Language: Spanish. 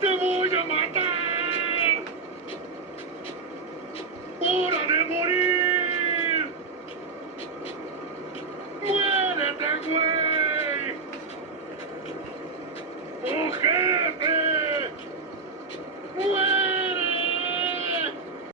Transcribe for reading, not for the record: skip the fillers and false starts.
¡Te voy a matar! ¡Hora de morir! ¡Muérete, güey!